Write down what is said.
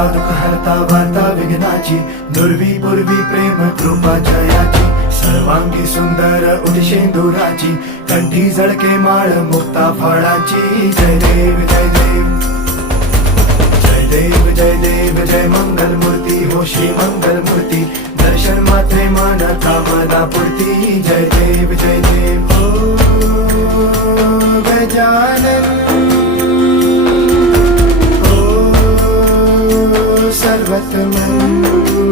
हरता दुःख हरता वार्ता विघ्नाची, दुर्वी पूर्वी प्रेम कृपा जयाची, सर्वांगी सुंदर उदिशेंदुराची, कंठी झळके माळ मुक्ता फळाची. जय देव जय देव जय देव जय देव जय मंगल मूर्ती हो श्री मंगल मूर्ती, दर्शन मात्रे मन कामना पूर्ती. जय देव जय देव हो गजानन हो सर्वतमन